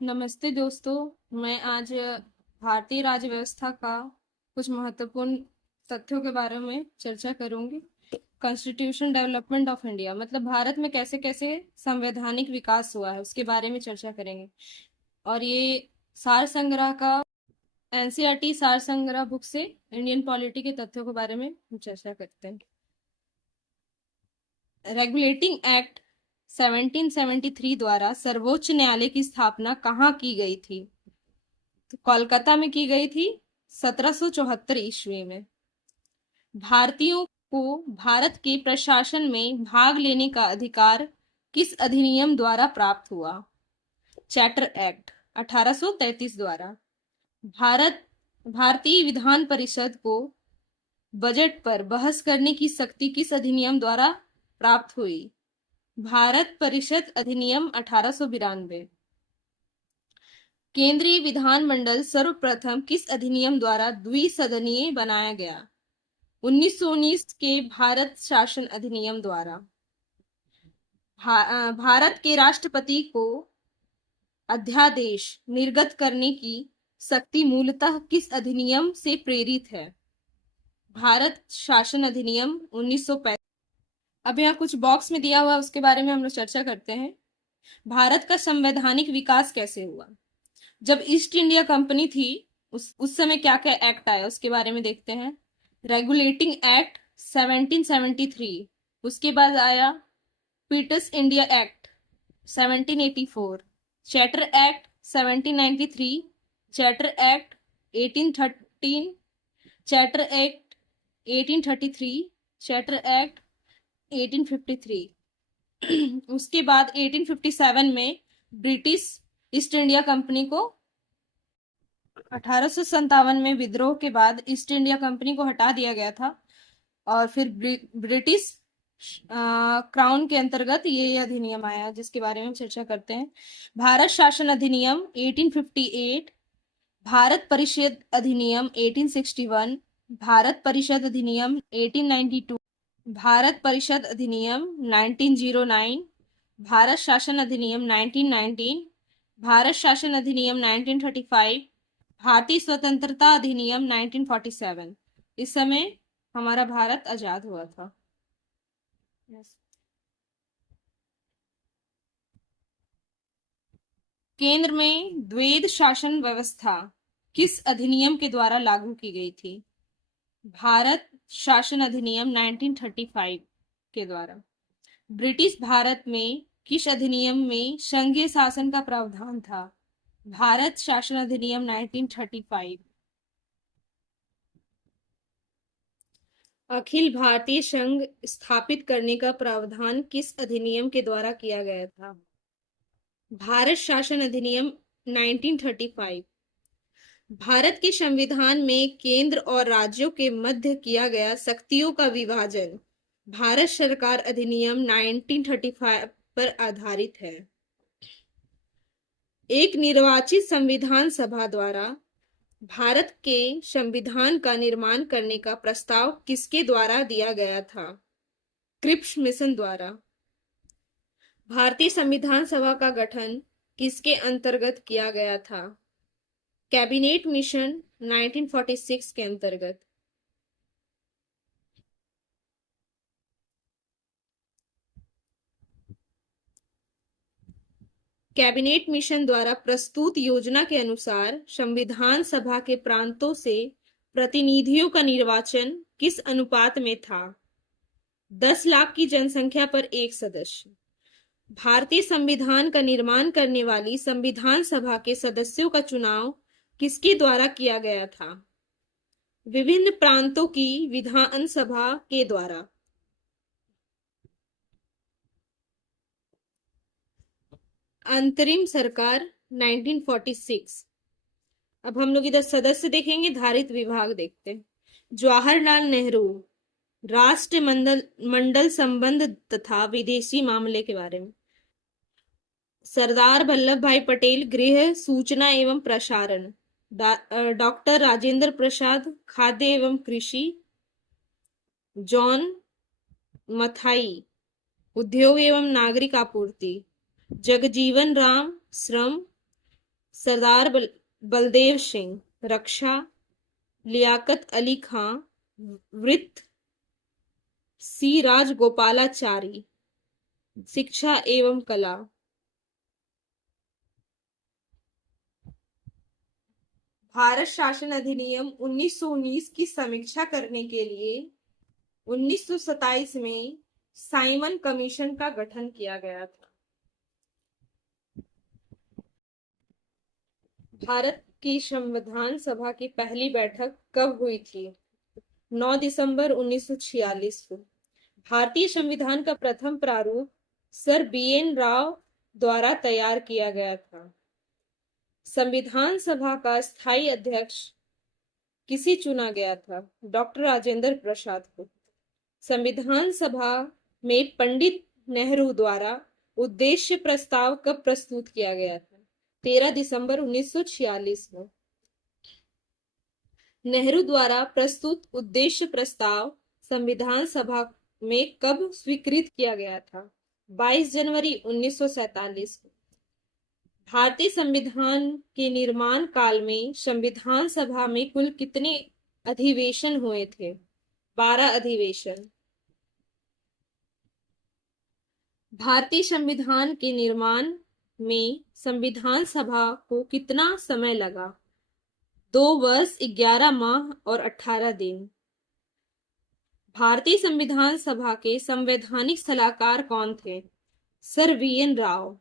नमस्ते दोस्तों। मैं आज भारतीय राज्य व्यवस्था का कुछ महत्वपूर्ण तथ्यों के बारे में चर्चा करूंगी। कॉन्स्टिट्यूशन डेवलपमेंट ऑफ इंडिया मतलब भारत में कैसे कैसे संवैधानिक विकास हुआ है उसके बारे में चर्चा करेंगे। और ये सार संग्रह का एनसीईआरटी सार संग्रह बुक से इंडियन पॉलिटी के तथ्यों के बारे में हम चर्चा करते हैं। रेगुलेटिंग एक्ट 1773 द्वारा सर्वोच्च न्यायालय की स्थापना कहाँ की गई थी? तो कोलकाता में की गई थी 1774 ईस्वी में। भारतीयों को भारत के प्रशासन में भाग लेने का अधिकार किस अधिनियम द्वारा प्राप्त हुआ? चार्टर एक्ट 1833 द्वारा। भारत भारतीय विधान परिषद को बजट पर बहस करने की शक्ति किस अधिनियम द्वारा प्राप्त हुई? भारत परिषद अधिनियम 1892। केंद्रीय विधानमंडल सर्वप्रथम किस अधिनियम द्वारा द्विसदनीय बनाया गया? 1919 के भारत शासन अधिनियम द्वारा। भारत के राष्ट्रपति को अध्यादेश निर्गत करने की शक्ति मूलतः किस अधिनियम से प्रेरित है? भारत शासन अधिनियम 1935। अब यहाँ कुछ बॉक्स में दिया हुआ उसके बारे में हम लोग चर्चा करते हैं। भारत का संवैधानिक विकास कैसे हुआ? जब ईस्ट इंडिया कंपनी थी उस समय क्या क्या एक्ट आया उसके बारे में देखते हैं। रेगुलेटिंग एक्ट 1773, उसके बाद आया Pitt's India act 1784, charter act 1793, charter act 1813, charter act 1833, charter act 1853। उसके बाद 1857 में ब्रिटिश ईस्ट इंडिया कंपनी को 1857 में विद्रोह के बाद ईस्ट इंडिया कंपनी को हटा दिया गया था और फिर ब्रिटिश क्राउन के अंतर्गत ये अधिनियम आया जिसके बारे में हम चर्चा करते हैं। भारत शासन अधिनियम 1858, भारत परिषद अधिनियम 1861, भारत परिषद अधिनियम 1892, भारत परिषद अधिनियम 1909, भारत शासन अधिनियम 1919, भारत शासन अधिनियम 1935, भारतीय स्वतंत्रता अधिनियम 1947। इस समय हमारा भारत आजाद हुआ था। केंद्र में द्वैध शासन व्यवस्था किस अधिनियम के द्वारा लागू की गई थी? भारत शासन अधिनियम 1935 के द्वारा। ब्रिटिश भारत में किस अधिनियम में संघीय शासन का प्रावधान था? भारत शासन अधिनियम 1935। अखिल भारतीय संघ स्थापित करने का प्रावधान किस अधिनियम के द्वारा किया गया था? भारत शासन अधिनियम 1935। भारत के संविधान में केंद्र और राज्यों के मध्य किया गया शक्तियों का विभाजन भारत सरकार अधिनियम 1935 पर आधारित है। एक निर्वाचित संविधान सभा द्वारा भारत के संविधान का निर्माण करने का प्रस्ताव किसके द्वारा दिया गया था? क्रिप्स मिशन द्वारा। भारतीय संविधान सभा का गठन किसके अंतर्गत किया गया था? कैबिनेट मिशन 1946 के अंतर्गत। कैबिनेट मिशन द्वारा प्रस्तुत योजना के अनुसार संविधान सभा के प्रांतों से प्रतिनिधियों का निर्वाचन किस अनुपात में था? 10 लाख की जनसंख्या पर एक सदस्य। भारतीय संविधान का निर्माण करने वाली संविधान सभा के सदस्यों का चुनाव किसके द्वारा किया गया था? विभिन्न प्रांतों की विधान सभा के द्वारा। अंतरिम सरकार 1946। अब हम लोग इधर सदस्य देखेंगे, धारित विभाग देखते हैं। जवाहरलाल नेहरू राष्ट्रमंडल मंडल संबंध तथा विदेशी मामले के बारे में। सरदार वल्लभ भाई पटेल गृह सूचना एवं प्रसारण। डॉक्टर राजेंद्र प्रसाद खाद्य एवं कृषि। जॉन मथाई उद्योग एवं नागरिक आपूर्ति। जगजीवन राम श्रम। सरदार बलदेव सिंह। रक्षा लियाकत अली खां। वृत्त सी राजगोपालाचारी। शिक्षा एवं कला भारत शासन अधिनियम 1919 की समीक्षा करने के लिए 1927 में साइमन कमीशन का गठन किया गया था। भारत की संविधान सभा की पहली बैठक कब हुई थी? 9 दिसंबर 1946 को। भारतीय संविधान का प्रथम प्रारूप सर BN राव द्वारा तैयार किया गया था। संविधान सभा का स्थायी अध्यक्ष किसे चुना गया था? डॉक्टर राजेंद्र प्रसाद को। संविधान सभा में पंडित नेहरू द्वारा उद्देश्य प्रस्ताव कब प्रस्तुत किया गया था? 13 दिसंबर 1946 को। नेहरू द्वारा प्रस्तुत उद्देश्य प्रस्ताव संविधान सभा में कब स्वीकृत किया गया था? 22 जनवरी 1947 को। भारतीय संविधान के निर्माण काल में संविधान सभा में कुल कितने अधिवेशन हुए थे? 12 अधिवेशन। भारतीय संविधान के निर्माण में संविधान सभा को कितना समय लगा? 2 वर्ष 11 माह और 18 दिन। भारतीय संविधान सभा के संवैधानिक सलाहकार कौन थे? Sir VN Rao.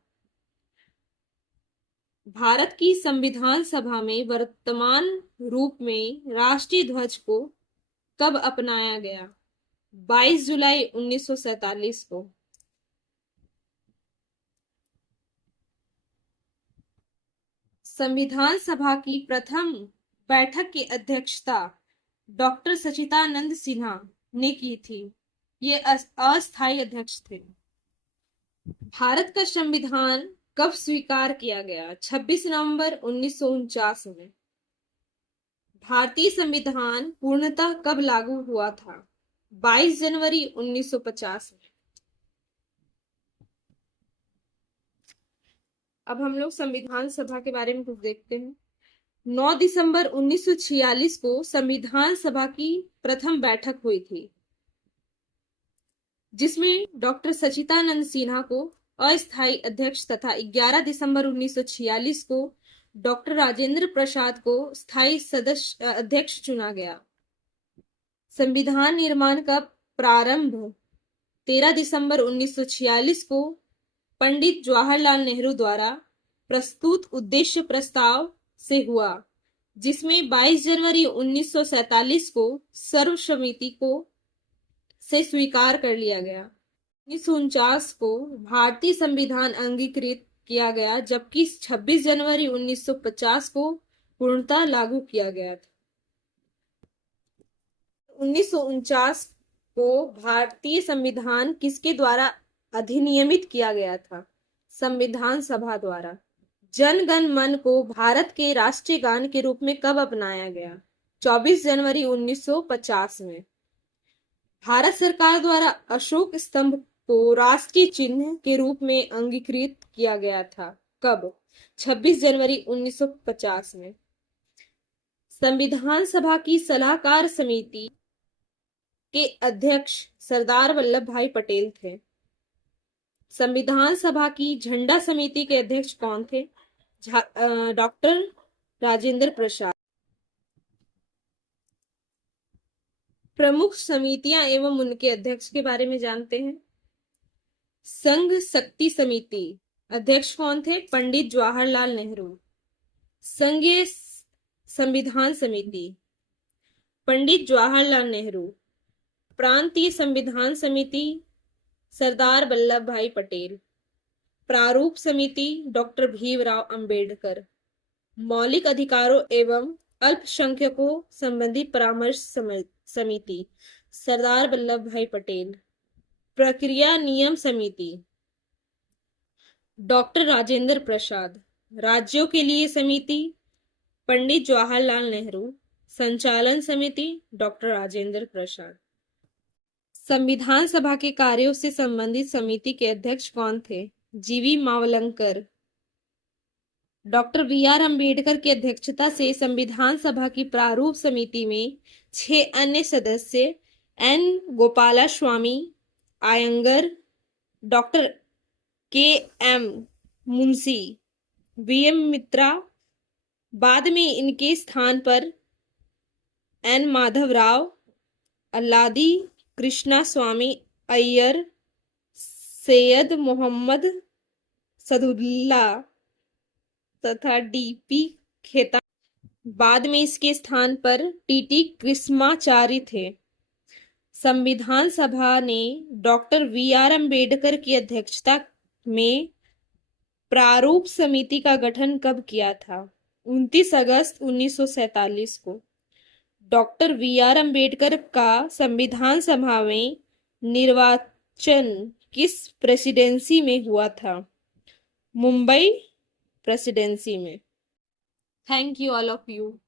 भारत की संविधान सभा में वर्तमान रूप में राष्ट्रीय ध्वज को कब अपनाया गया? 22 जुलाई 1947 को। संविधान सभा की प्रथम बैठक की अध्यक्षता डॉक्टर सच्चिदानंद सिन्हा ने की थी। ये अस्थायी अध्यक्ष थे। भारत का संविधान कब स्वीकार किया गया? 26 नवंबर 1949 में। भारतीय संविधान पूर्णतः कब लागू हुआ था? 22 जनवरी 1950 में। अब हम लोग संविधान सभा के बारे में कुछ देखते हैं। 9 दिसंबर 1946 को संविधान सभा की प्रथम बैठक हुई थी, जिसमें डॉक्टर सच्चिदानंद सिन्हा को अस्थायी अध्यक्ष तथा 11 दिसंबर 1946 को डॉक्टर राजेंद्र प्रसाद को स्थायी सदस्य अध्यक्ष चुना गया। संविधान निर्माण का प्रारंभ 13 दिसंबर 1946 को पंडित जवाहरलाल नेहरू द्वारा प्रस्तुत उद्देश्य प्रस्ताव से हुआ, जिसमें 22 जनवरी 1947 को सर्वसम्मति को से स्वीकार कर लिया गया। 1949 को भारतीय संविधान अंगीकृत किया गया, जबकि 26 जनवरी 1950 को पूर्णतः लागू किया गया था। 1949 को भारतीय संविधान किसके द्वारा अधिनियमित किया गया था? संविधान सभा द्वारा। जन गण मन को भारत के राष्ट्रीय गान के रूप में कब अपनाया गया? 24 जनवरी 1950 में। भारत सरकार द्वारा अशोक स्तंभ को राष्ट्रीय चिन्ह के रूप में अंगीकृत किया गया था। कब? 26 जनवरी 1950 में। संविधान सभा की सलाहकार समिति के अध्यक्ष सरदार वल्लभ भाई पटेल थे। संविधान सभा की झंडा समिति के अध्यक्ष कौन थे? डॉक्टर राजेंद्र प्रसाद। प्रमुख समितियां एवं उनके अध्यक्ष के बारे में जानते हैं। संघ शक्ति समिति, अध्यक्ष कौन थे? पंडित जवाहरलाल नेहरू। संघीय संविधान समिति, पंडित जवाहरलाल नेहरू। प्रांतीय संविधान समिति, सरदार वल्लभ भाई पटेल। प्रारूप समिति, डॉक्टर भीमराव अंबेडकर। मौलिक अधिकारों एवं अल्पसंख्यकों संबंधी परामर्श समिति, सरदार वल्लभ भाई पटेल। प्रक्रिया नियम समिति, डॉक्टर राजेंद्र प्रसाद। राज्यों के लिए समिति, पंडित जवाहरलाल नेहरू। संचालन समिति, डॉक्टर राजेंद्र प्रसाद। संविधान सभा के कार्यों से संबंधित समिति के अध्यक्ष कौन थे? GV Mavalankar. Doctor B R Ambedkar की अध्यक्षता से संविधान सभा की प्रारूप समिति में 6 अन्य सदस्य एन गोपालास्वामी आयंगर, डॉक्टर के एम मुंशी, वी एम मित्रा, बाद में इनके स्थान पर एन माधवराव, अल्लादी कृष्णा स्वामी अय्यर, सैयद मोहम्मद सदुल्ला तथा डीपी खेता, बाद में इसके स्थान पर टीटी कृष्माचारी थे। संविधान सभा ने डॉक्टर वी आर अम्बेडकर की अध्यक्षता में प्रारूप समिति का गठन कब किया था? 29 अगस्त 1947 को। डॉक्टर वी आर अम्बेडकर का संविधान सभा में निर्वाचन किस प्रेसिडेंसी में हुआ था? मुंबई प्रेसिडेंसी में। Thank you all of you.